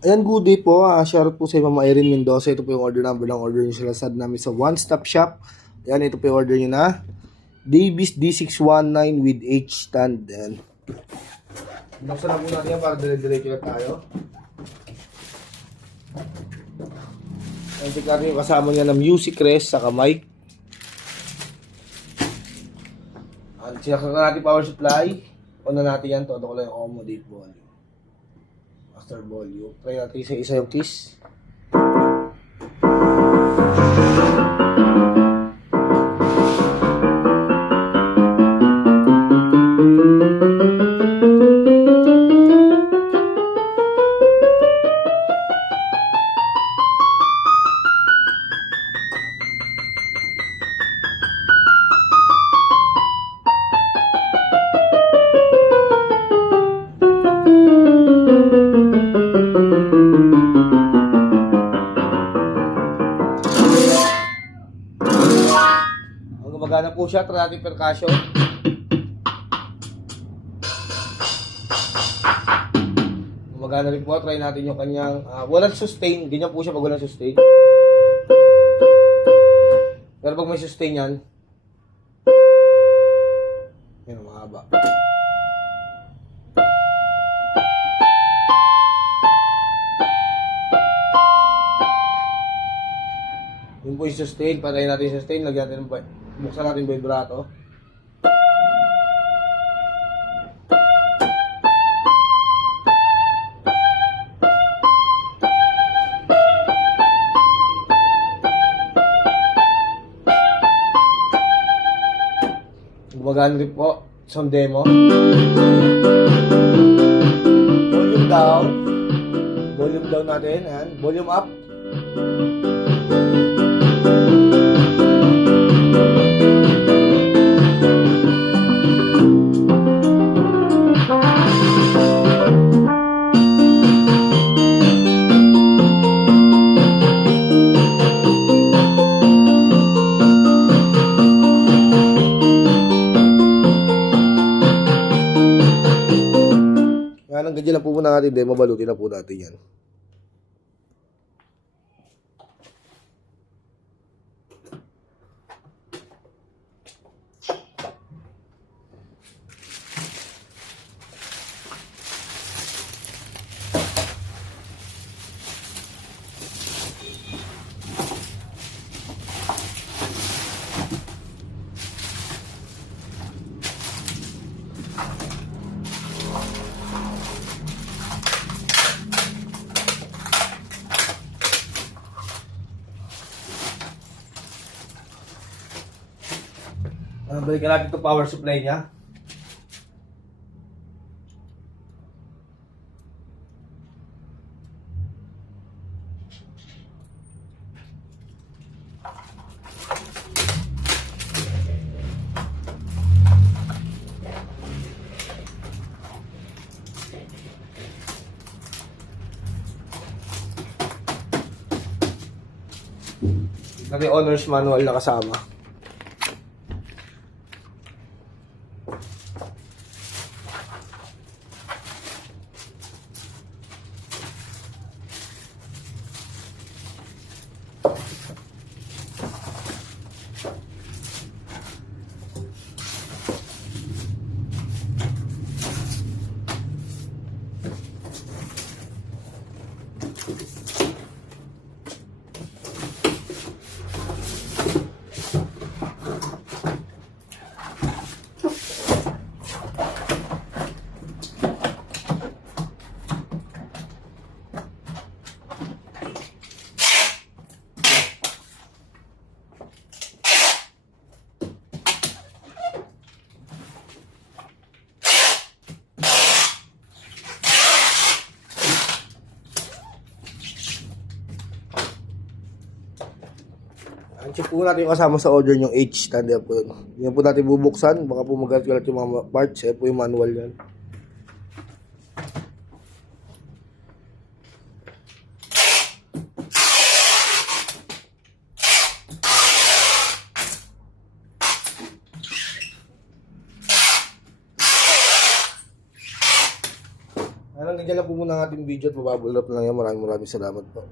Ayan, good day po. Shoutout po sa Ma'am Irene Mendoza. Ito po yung order number ng order nyo sa Lazada namin sa One Stop Shop. Ayan, ito po yung order nyo na Davis D619 with H stand. Ayan. Buksan na po natin yan para dire-diretso na tayo. Ayan, tignan natin yung kasama niya na music rest sa mic. Ayan, sinaksak na natin power supply. Una natin yan. Todo ko lang yung accommodate volume. Master volume. Try natin isa-isa yung keys. Gumagana po siya, try natin percussion. Gumagana rin po, try natin yung kanyang walang sustain, ganyan po siya pag walang sustain. Pero pag may sustain yan, yun, mahaba. Yun po yung sustain, patay natin yung sustain, lagyan natin ng buksan natin yung vibrato. Gumagana rin po, sound demo. Volume down natin, and volume up. Hanggang dyan lang po muna natin demo, balutin na po natin yan. Balikan natin itong power supply niya. Natin owner's manual na kasama. Check po natin yung kasama sa order yung H stand. Yan po yun. Yan po natin bubuksan. Baka po magalit yung mga parts. Yan po yung manual yan. hanggang dyan lang po muna ang ating video at mababulap lang yan. Maraming salamat po.